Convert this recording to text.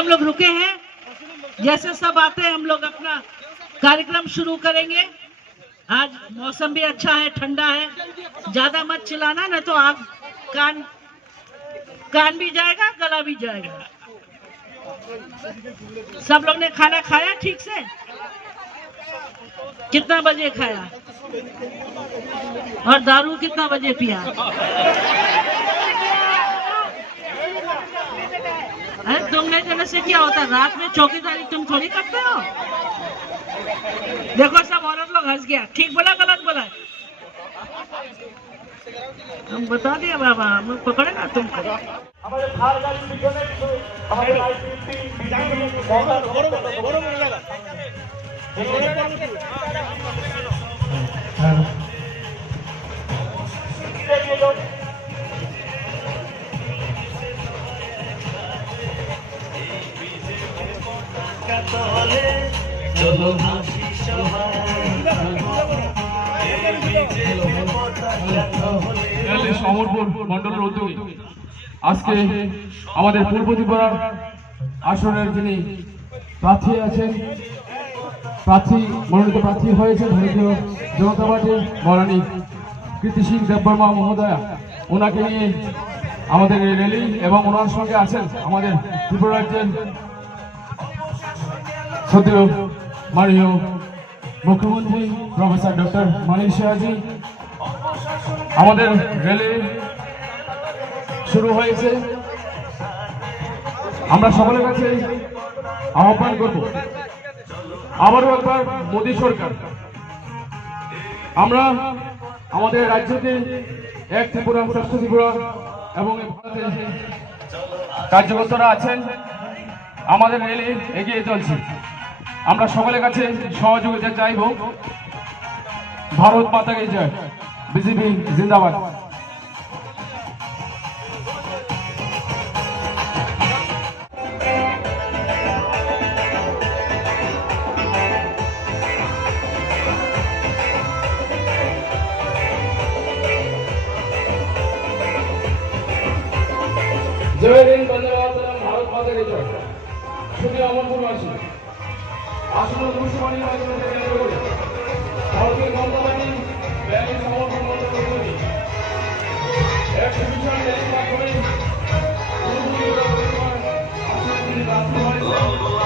हम लोग रुके हैं। जैसे सब आते हैं, हम लोग अपना कार्यक्रम शुरू करेंगे। आज मौसम भी अच्छा है, ठंडा है। ज़्यादा मत चिल्लाना, ना तो आग, कान कान भी जाएगा, गला भी जाएगा। सब लोग ने खाना खाया ठीक से? कितना बजे खाया? और दारू कितना बजे पिया? तुम नहीं देने से क्या होता है रात में चौकीदारी तुम थोड़ी करते हो देखो सब औरत लोग हंस गया ठीक बोला गलत बोला हम बता दिया बाबा हम पकड़ेगा तुमको हमारे বিজেপি এই সমরপুর আজকে আমাদের পূর্ব ত্রিপুরার আসনের যিনি প্রার্থী আছেন, প্রার্থী, মনোনীত প্রার্থী হয়েছে ভারতীয় জনতা পার্টির মরানি কীর্তি সিং দেববর্মা মহোদয়া। ওনাকে নিয়ে আমাদের এই র্যালি এবং ওনার সঙ্গে আছেন আমাদের ত্রিপুরা রাজ্যের সদ্য মাননীয় মুখ্যমন্ত্রী প্রফেসর ডক্টর মানিক শাহজি আমাদের র্যালি শুরু হয়েছে। আমরা সকলের কাছে আহ্বান করব। আবারও একবার মোদী সরকার। আমরা আমাদের রাজ্যতে এক ত্রিপুরা, শ্রেষ্ঠ ত্রিপুরা এবং এই ভারতে কার্যকর্তারা আছেন, আমাদের রেলে এগিয়ে চলছে। আমরা সকলের কাছে সহযোগিতা চাইব। ভারত মাতাকে জয়। বিজেপি জিন্দাবাদ। জয় হিন্দ, বন্দে মাতরম, ভারত জয়। শুধু আসন্ন মুসলমানি মাধ্যমে কেন্দ্র করে ভারতীয় জনতা পার্টি ব্যাংক সমর্থন মন্ত্রক করি লোকসভার আসনগুলি